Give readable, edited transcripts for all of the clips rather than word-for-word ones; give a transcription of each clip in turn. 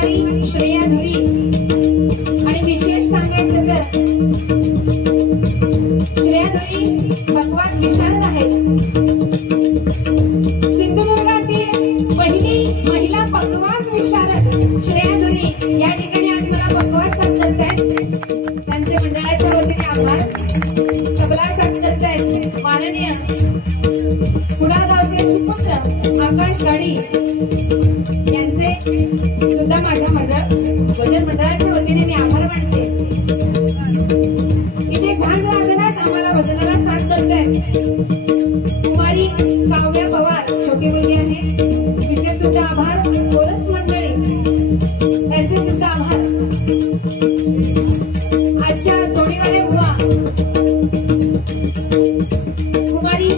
कुमारी श्रेया धुरी आणि विशेष सांगायचं तर श्रेया धुरी भगवान विशारद आहे। सिंधुदुर्गातील पहिली महिला भगवान विशारद श्रेया धुरी या ठिकाणी आज मला भगवान साथ करत आहेत। त्यांचे मंडळाच्या वतीने आभार। तबला साथ करत आहेत माननीय कुडाळ गावचे सुपुत्र आकाश गाडी यांचे सुद्धा माझ्या भजन मंडळाच्या वतीने मी आभार मानते। इथे झांज वादनात आम्हाला भजनाला साथ करत आहेत कुमारी काव्या पवार, छोटी मुलगी आहे, तिचे सुद्धा आभार। कोरस मंडळी त्यांचे सुद्धा आभार। आजच्या जोडीवाले बुवा कुमारी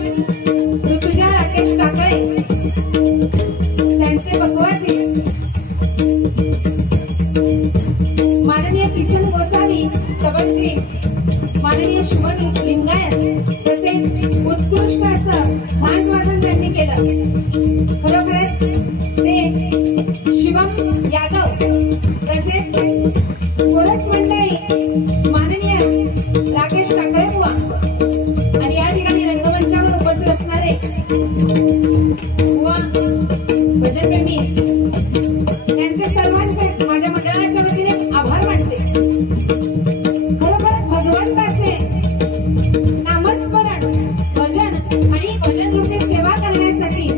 ऋतुजा राकेश काकळे त्यांचे बकवासी, माननीय किसन गोसावी तबलजी, माननीय शुभन लिंगायत तसेच उत्कृष्ट असं झांज वादन त्यांनी केलं। खरोखरच ते शिवम यादव तसेच कोरस मंडळी माननीय राकेश काकळे बुवा आणि या ठिकाणी रंगमंचावर उपस्थित असणारे बुवा भजनप्रेमी यांचे सर्वांचे माझ्या मंडळाच्या वतीने आभार मानते। खरोखर भगवंताचे नामस्मरण भजन आणि भजन रूपी सेवा करण्यासाठी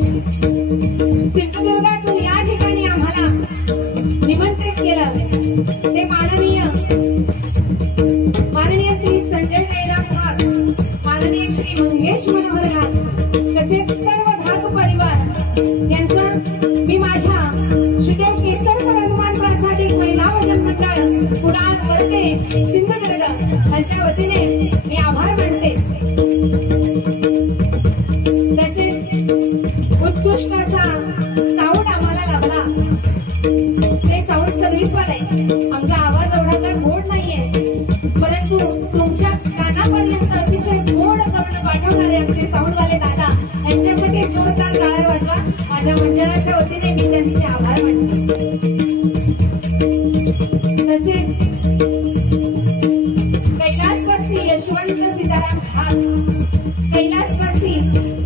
सिंधुदुर्गातून या ठिकाणी आम्हाला निमंत्रित केलं ते माननीय श्री संजय जयराम घाट, माननीय श्री मंगेश मनोहर घाट तसेच सर्व घाट परिवार यांचं मी माझ्या श्रीदेव केसर रंगमान प्रासादिक महिला भजन मंडळ कुडाळ वर्धे सिंधुदुर्ग यांच्या वतीने मी आभार मानते। तसेच उत्कृष्ट असा साऊंड आम्हाला लाभला। ते साऊंड सर्व्हिसवाले आमचा आवाज एवढा काही गोड नाहीये परंतु तुमच्या कानापर्यंत अतिशय गोड करून पाठवणारे आमचे साऊंडवाले दादा यांच्यासाठी जोरदार टाळ्या वाजवा। माझ्या मंडळाच्या वतीने मी त्यांचे आभार मानते। तसेच कैलासवासी यशवंत सीताराम घाट, कैलासवासी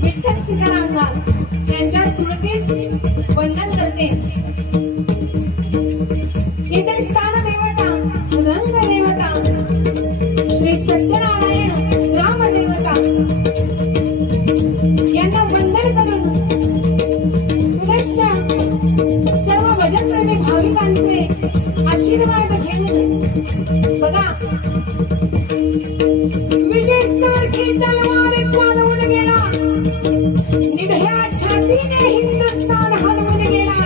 विठ्ठल सीताराम घाट यांच्या स्मृतीस वंदन करते। येथील स्थान देवता रंग देवता श्री सत्यनारायण राम देवता यांना वंदन करून पुनश्च सर्व भजनप्रेमी भाविकांचे आशीर्वाद घेऊन बघा विजय सारखी तलवार चालवून गेला, निधड्या छातीने हिंदुस्थान हलवून गेला।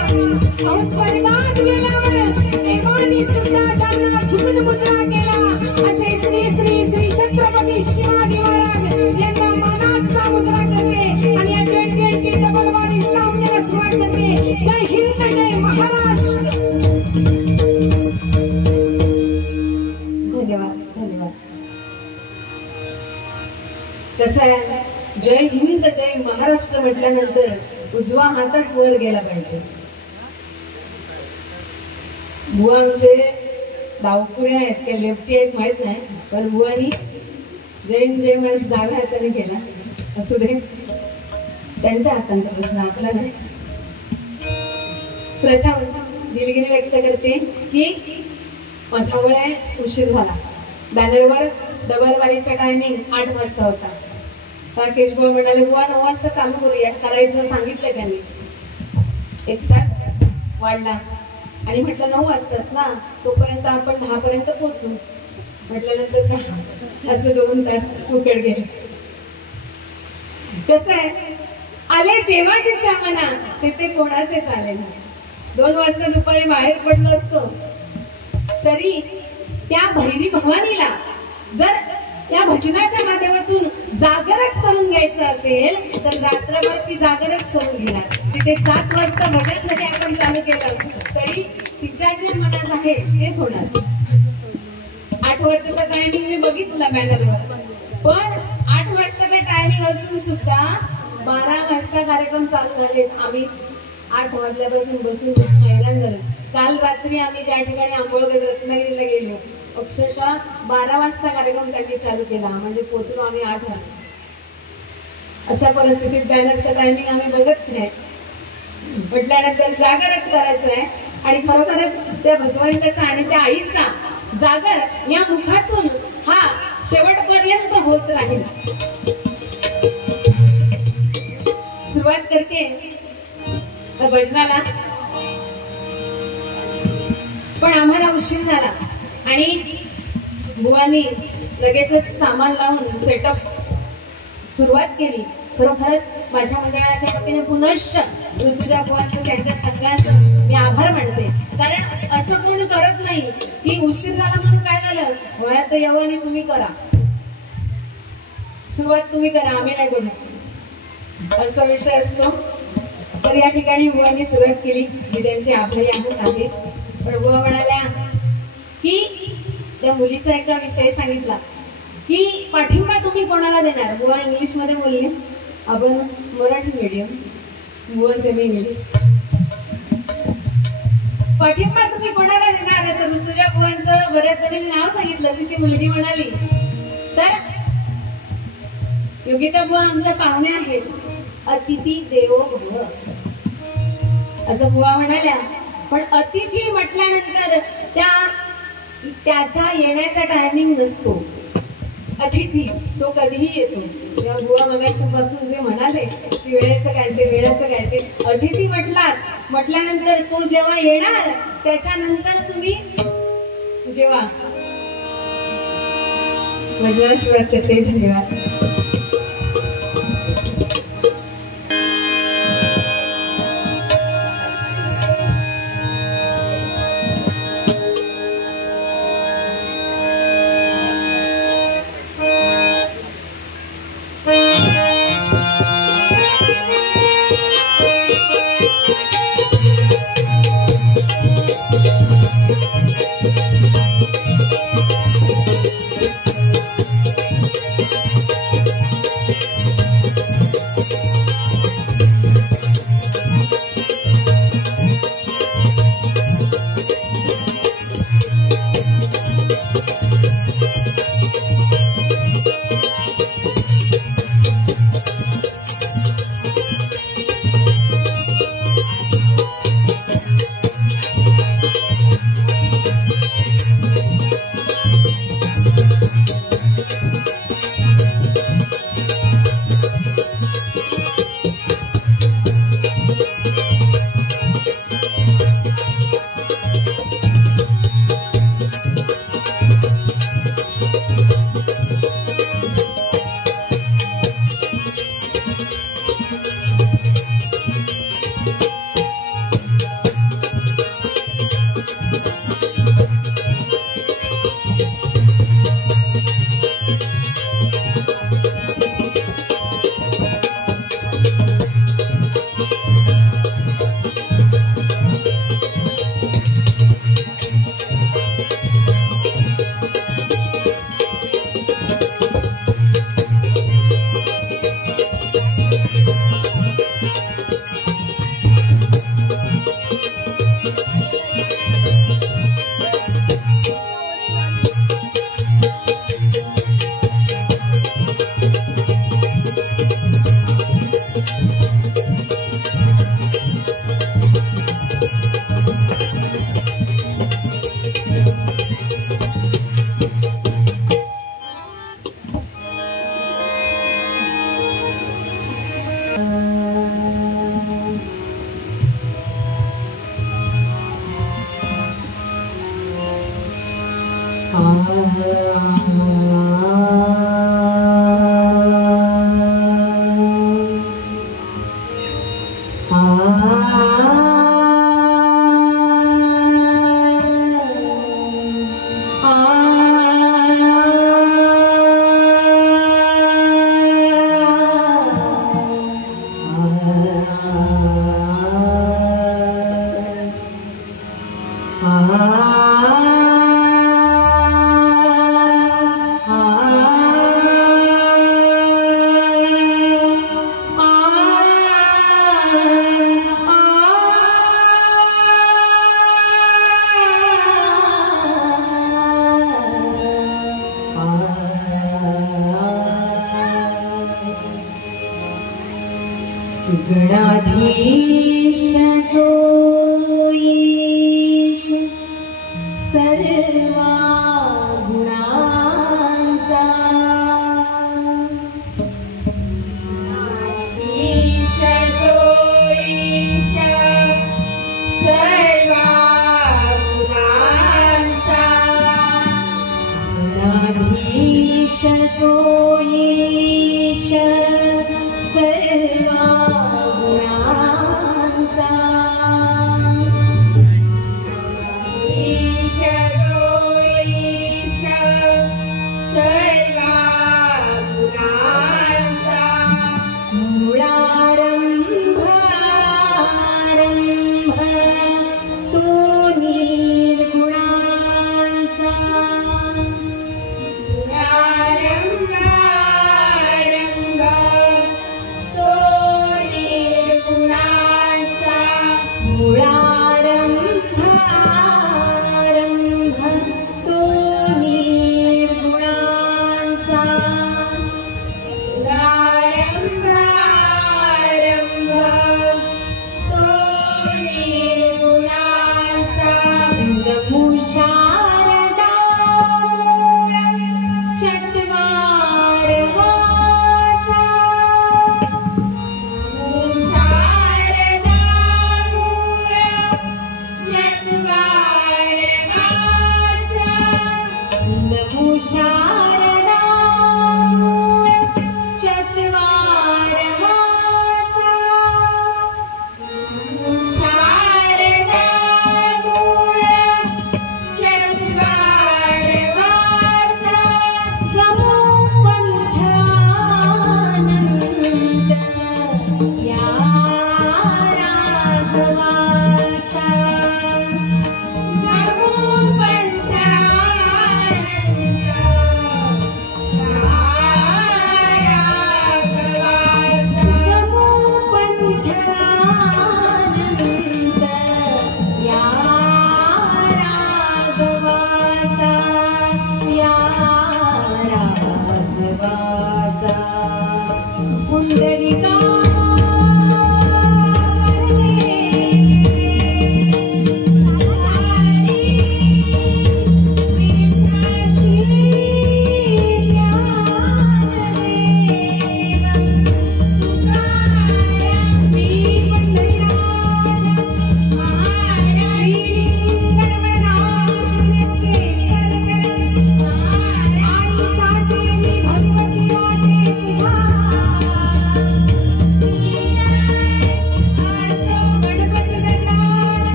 स्वर्गात गेल्यावर एकोणी सुद्धा त्यांना झुकून मुजरा केला असे श्री श्री श्री छत्रपती शिवाजी महाराज यांना मानाचा मुजरा करते आणि या 2020 डबलवाडी सामन्याला सुरुवात करते। जय हिंद, जय महाराष्ट्र। धन्यवाद धन्यवाद। कसं आहे, जय हिंद जय महाराष्ट्र म्हटल्यानंतर उजवा हातच वर गेला पाहिजे। बुवा आमचे डावपुरे आहेत की लेफ्टी आहेत माहित नाही, पण बुवानी जय जय महाराष्ट्र डाव्या हाताने केला असू दे, त्यांच्या हातांचा प्रश्न आपला नाही। प्रथम दिलगिरी व्यक्त करते की माझ्यामुळे उशीर झाला। बॅनरवर डबलवारीचा टायमिंग 8 वाजता होता। राकेश बुवा म्हणाले बुवा 9 वाजता चालू करूया करायचं सांगितलं त्यांनी, 1 तास वाढला आणि म्हटलं 9 वाजताच ना, तोपर्यंत आपण 10 पर्यंत पोहोचू म्हटल्यानंतर असं 2 तास फुकट गेले। कसं आहे, आले देवाजीच्या मना तिथे कोणाचेच आले नाही। 2 वाजता दुपारी बाहेर पडलो असतो तरी त्या भैरी भवानीला जर त्या भजनाच्या माध्यमातून जागरच करून घ्यायचं असेल तर रात्रभर ती जागरच करून घेणार। तिथे 7 वाजता भजन जरी आपण चालू केलं तरी तिच्या जे मनात आहे तेच होणार। 8 वाजता टायमिंग मी बघितला बॅनरवर, पण 8 वाजता ते टायमिंग असून सुद्धा 12 वाजता कार्यक्रम चालू झाले। आम्ही 8 वाजल्यापासून बसून हैराण झालो। काल रात्री आम्ही ज्या ठिकाणी आंबोळगड रत्नागिरीला गेलो, अक्षरशः 12 वाजता कार्यक्रम त्यांनी चालू केला, म्हणजे पोहोचलो आम्ही 8 वाजता. अशा परिस्थितीत बॅनरचं टायमिंग आम्ही बघत नाही, म्हटल्यानंतर जागरच करायचं आहे. आणि खरोखरच त्या भगवंताचा आणि त्या आईचा जागर या मुखातून हा शेवटपर्यंत होत राहील. सुरुवात करते भजनाला, पण आम्हाला उशीर झाला आणि बुवांनी लगेचच सामान लावून सेटअप सुरुवात केली. खरोखरच माझ्या मंडळाच्या वतीने पुनश्च ऋतुजा बुवांचं त्यांच्या सगळ्यांचं मी आभार मानते. कारण असं कोण करत नाही की उशीर झाला म्हणून काय झालं, वयात यावं आणि तुम्ही करा, सुरुवात तुम्ही करा, आम्ही नाही करू, असा विषय असतो. तर या ठिकाणी बुवांनी सुरुवात केली, मी त्यांची आभारी आहे. पण बुवा म्हणाल्या की त्या मुलीचा एका विषय सांगितला की पाठिंबा तुम्ही कोणाला देणार. बुवा इंग्लिश मध्ये बोलले, आपण मराठी मीडियम, बुवा सेमी इंग्लिश. पाठिंबा तुम्ही कोणाला देणार, तर ऋतुजा बुवांचं बऱ्याच जणांनी नाव सांगितलं. अशी ती मुलगी म्हणाली, तर योगिता बुवा आमच्या पाहुण्या आहेत, अतिथी देवो भव असं बुवा म्हणाल्या. पण अतिथी म्हटल्यानंतर त्याच्या येण्याचा टायमिंग नसतो. अतिथी तो कधीही येतो. तेव्हा बुवा मगाशीपासून जे म्हणाले की वेळेचं काय ते अतिथी म्हटल्यानंतर तो जेव्हा येणार त्याच्यानंतर तुम्ही जेव्हा मजा ते धन्यवाद. ईश सर्वा गुणांचा ईश सर्वा गुणांचा मूळारंभ तो निर्गुणांचा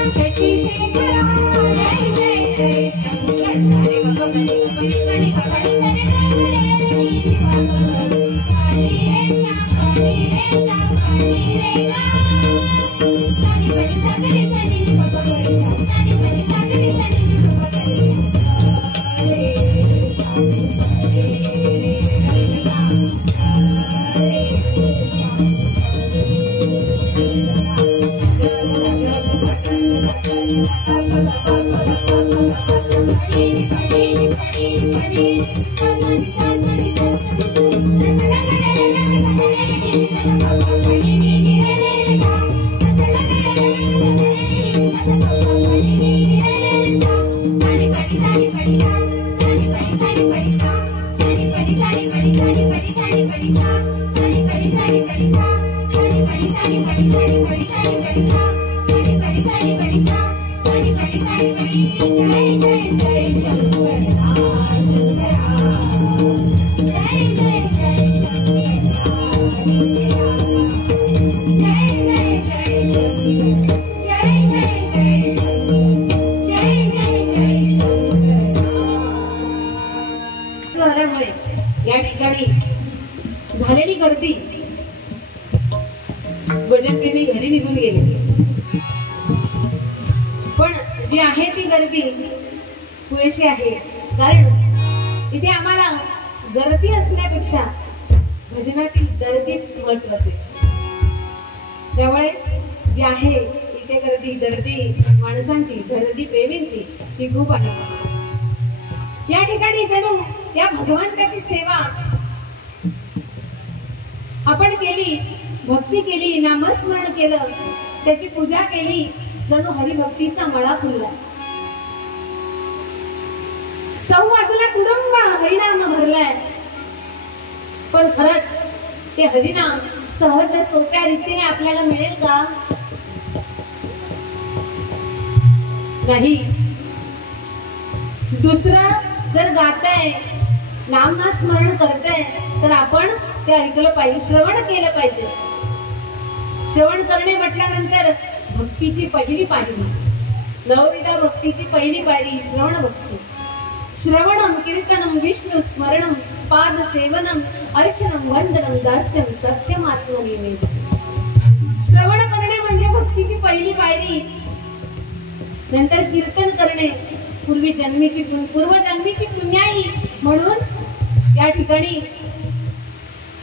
शशी शेखरा जय जय जय शंकर हरे बाबा हरे बाबा हरे या ठिकाणी झालेली गर्दी भजनप्रेमी घरी निघून गेले, पण जी आहे ती गर्दी पुरेशी आहे, कारण इथे आम्हाला गर्दी असण्यापेक्षा भजनातील दर्दी महत्वाचे. त्यामुळे जी आहे इथे गर्दी दर्दी माणसांची दर्दी प्रेमींची ती खूप आहे. या ठिकाणी जणू या भगवंताची सेवा आपण केली, भक्ती केली, नामस्मरण केलं, त्याची पूजा केली, जणू हरिभक्तीचा मळा फुलला. चौबाजूला कुडुंब हरिनाम भरलाय, पण खरंच ते हरिनाम सहज सोप्या रीतीने आपल्याला मिळेल का? नाही. दुसरा जर गाताय, नामस्मरण करताय, तर आपण ते ऐकलं पाहिजे, श्रवण केलं पाहिजे. श्रवण करणे म्हटल्यानंतर भक्तीची पहिली पायरी, नवविधा भक्तीची पहिली पायरी श्रवण भक्ती. श्रवणम कीर्तनम विष्णु स्मरणम पाद सेवनम अर्चनम वंदनम दास्यम सत्यम आत्मनिवेदनम. श्रवण करणे म्हणजे भक्तीची पहिली पायरी. नंतर कीर्तन करणे, पूर्वजन्मीची पुण्याई म्हणून या ठिकाणी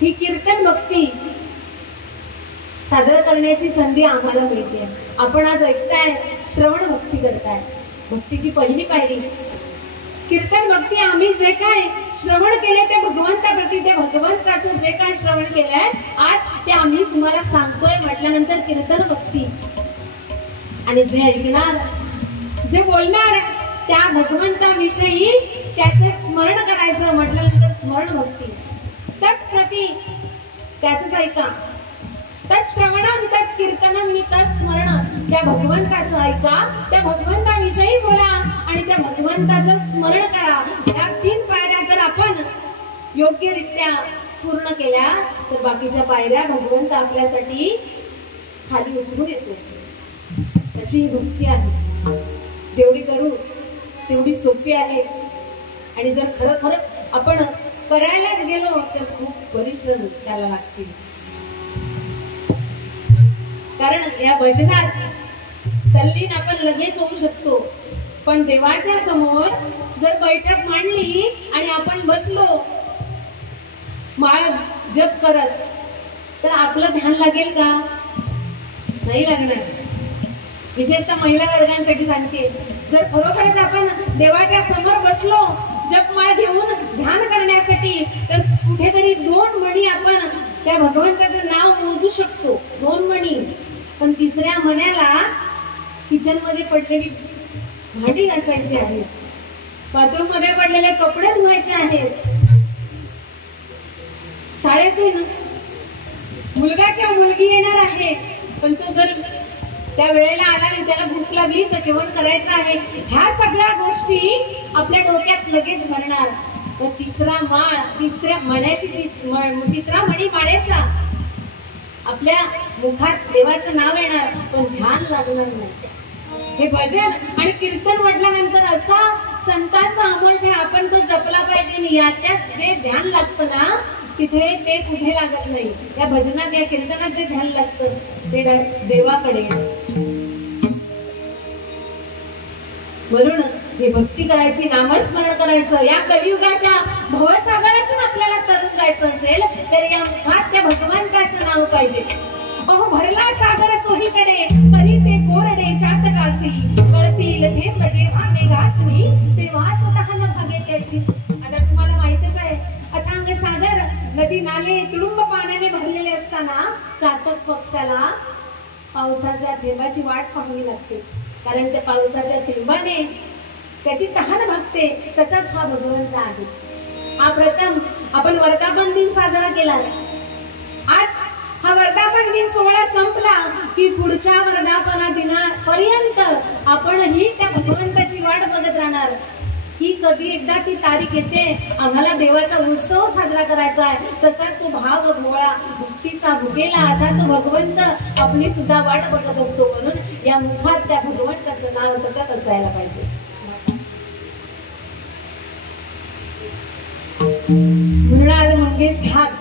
ही कीर्तन भक्ती सादर करण्याची संधी आम्हाला मिळते. आपण आज ऐकताय, श्रवण भक्ती करताय, भक्तीची पहिली पायरी कीर्तन भक्ती. आम्ही जे काय श्रवण केले ते भगवंताप्रती, त्या भगवंताचं जे काय श्रवण केलंय आज ते आम्ही तुम्हाला सांगतोय म्हटल्यानंतर कीर्तन भक्ती. आणि जे ऐकणार, जे बोलणार त्या भगवंताविषयी त्याचे स्मरण करायचं म्हटल्यानंतर स्मरण भक्ती. तत्प्रती त्याच ऐका, तत् श्रवणम तत् कीर्तनम तत् स्मरण. त्या भगवंताचं ऐका, त्या भगवंताविषयी बोला आणि त्या भगवंताचं स्मरण करा. या 3 पायऱ्या जर आपण योग्यरित्या पूर्ण केल्या तर बाकीच्या पायऱ्या भगवंत आपल्यासाठी खाली उतरून येतो. अशी ही भक्ती आहे. जेवढी करू तेवढी सोपी आहे. आणि जर खरं आपण करायलाच गेलो तर खूप परिश्रम त्याला लागतील. कारण या भजनात तल्लीन आपण लगेच होऊ शकतो, पण देवाच्या समोर जर बैठक मांडली आणि आपण बसलो माळ जप करत, तर आपलं ध्यान लागेल का? नाही लागणार. विशेषतः महिला वर्गांसाठी सांगते, जर खरोखरच आपण देवाच्या समोर बसलो जपमाळ घेऊन ध्यान करण्यासाठी, तर कुठेतरी 2 मणी आपण त्या भगवंताचं नाव मोजू शकतो, 2 मणी. पण 3ऱ्या मण्याला किचन मध्ये पडलेली भांडी घासायची आहेत, बाथरूम मध्ये पडलेले कपडे धुवायचे आहेत, शाळेतून मुलगा किंवा मुलगी येणार आहे, पण तो जर त्या वेळेला आला आणि त्याला भूक लागली तर जेवण करायचं आहे. ह्या सगळ्या गोष्टी आपल्या डोक्यात लगेच भरणार. तर 3रा माळ, 3ऱ्या मण्याची 3रा मणी माळेचा आपल्या मुखात देवाचं नाव येणार, पण ध्यान लागणार नाही. हे भजन आणि कीर्तन म्हटल्यानंतर असा संतांचा अमोल ठेवा आपण तो जपला पाहिजे. याच्यात जे ध्यान लागतं ना तिथे ते कुठे लागत नाही. या भजनात या कीर्तनात जे ध्यान लागतं ते देवाकडे. म्हणून हे भक्ती करायची, नामस्मरण करायचं. या कलियुगाच्या भवसागरातून आपल्याला तरुण जायचं असेल तर या मुखात त्या भगवंताचं नाव पाहिजे. अहो भरला सागर चोहीकडे तरी ते कोरडे चातकासी कळतील थेंब जेव्हा मेघात मी तेव्हा तो तहान भागे त्याची. आता तुम्हाला माहितच आहे अथांग सागर नदी नाले तुडुंब पाण्याने भरलेले असताना चातक पक्षाला पावसाच्या थेंबाची वाट पाहावी लागते. कारण त्या पावसाच्या थेंबाने त्याची तहान भागते. तसाच हा भगवंत आहे. हा प्रथम आपण वर्धापन दिन साजरा केला. आज हा वर्धापन दिन सोहळा संपला की पुढच्या वर्धापना दिनापर्यंत आपण ही त्या भगवंताची वाट बघत राहणार की कधी एकदा ती तारीख येते आम्हाला देवाचा उत्सव साजरा करायचा आहे. तसा तो भाव भोळा भक्तीचा भुकेला असा तो भगवंत आपली सुद्धा वाट बघत असतो. म्हणून या मुखात त्या भगवंताचं नाव सतत असायला पाहिजे. मृणाल मंगेश ठाक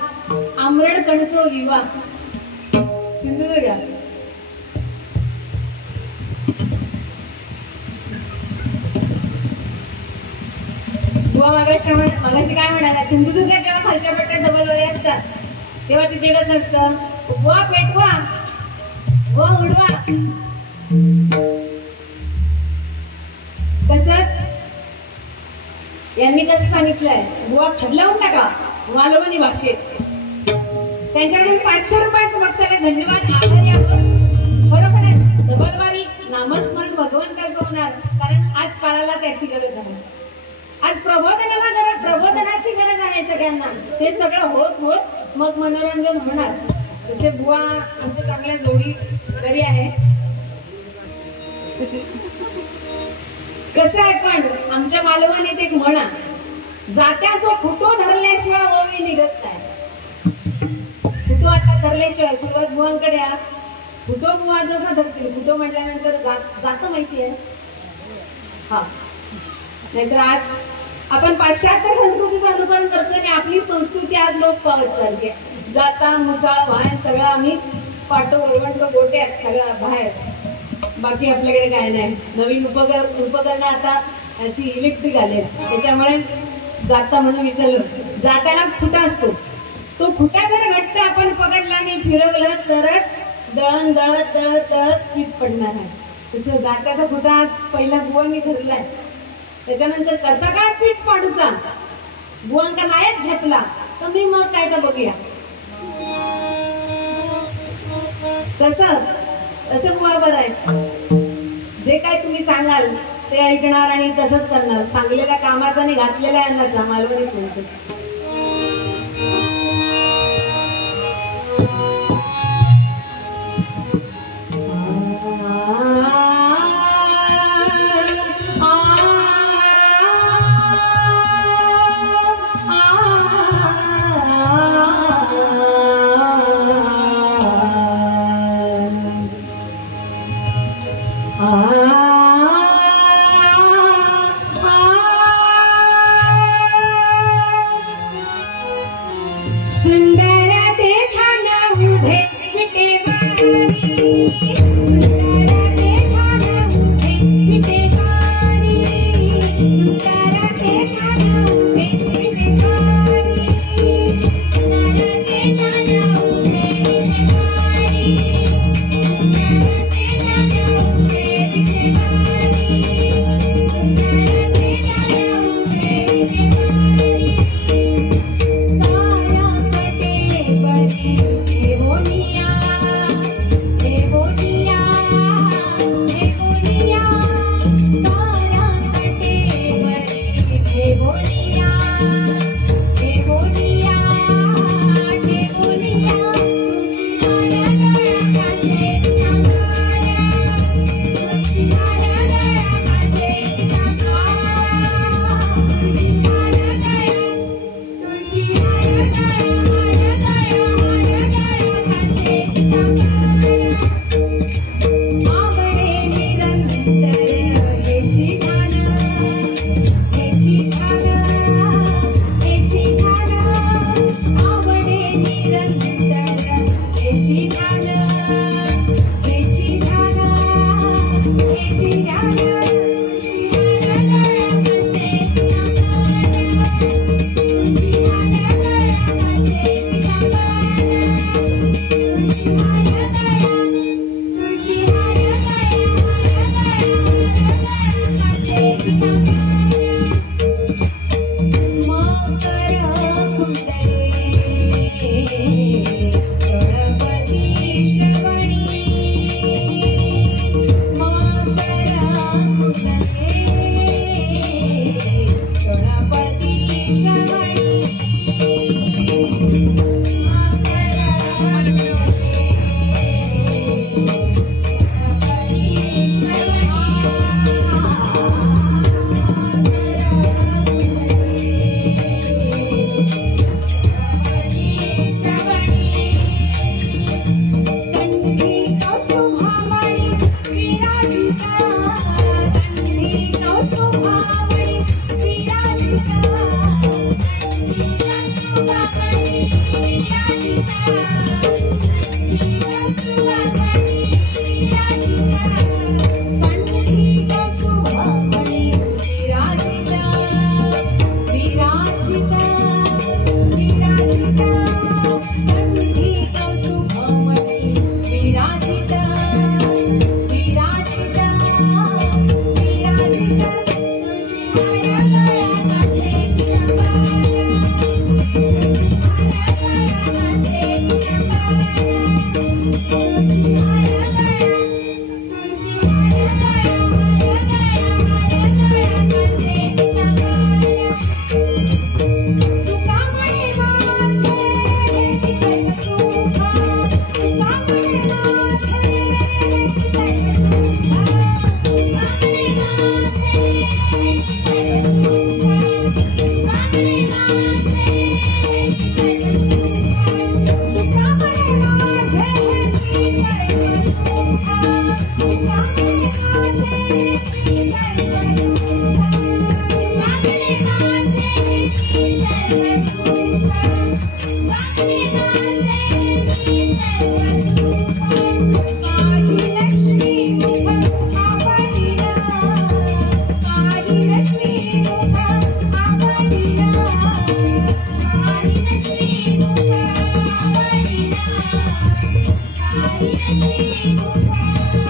आमरण कणतो युवा सिंधुदुर्ग. बुवा मागाशी काय म्हणाला सिंधुदुर्गात जेव्हा खालच्या पट्ट्यात डबल वगैरे असतात तेव्हा तिथे कसं असतं बुवा पेटवा बुवा उडवा. तसंच यांनी कसं सांगितलंय बुवा खदलावून टाका मालवणी भाषेत. त्यांच्याकडून 500 रुपयाचं बक्षाला धन्यवाद आभारी आपण. बरोबर आहे. डबलवारी नामस्मरण भगवंताचं होणार कारण आज काळाला त्याची गरज आहे. आज प्रबोधनाची गरज आहे सगळ्यांना. ते सगळं होत होत मग मनोरंजन होणार. जसे बुवा आमच्या चांगल्या जोडी घरी आहे. कसं आहे पण आमच्या मालवणीत एक म्हणा जात्याचा फुटो धरल्याशिवाय ओवी निघत नाही. फुटो आता धरल्याशिवाय सुरुवात बुवांकडे या फुटो बुवा जसा धरतील फुटो म्हटल्यानंतर जातं माहिती आहे. हा नाहीतर आज आपण पाश्चात्य संस्कृतीचं अनुकरण करतोय आणि आपली संस्कृती आज लोक पावत चालते. जाता मुसाळ वाहन सगळं आम्ही पाटो वरवंट गोट्यात सगळं बाहेर. बाकी आपल्याकडे काय नाही. नवीन उपकरण आता याची इलेक्ट्रिक आले त्याच्यामुळे जाता म्हणून विचारलं जाताना खुटा असतो. तो खुटा जर घट्ट आपण पकडला आणि फिरवलं तरच दळण दळत दळत दळत पीठ पडणार आहे. तसं जात्याचा खुटा आज पहिला बुवांनी धरलाय. त्याच्यानंतर कसा काय पीठ पाडूचा बुवांका नाहीच झेपला तर मी मग काय तर बघूया. तसं बुवा बरं आहे. जे काय तुम्ही सांगाल ते ऐकणार आणि तसंच करणार. सांगलेल्या कामाचा आणि घातलेल्या अन्नाचा मालवणी बोलतो. Thank you.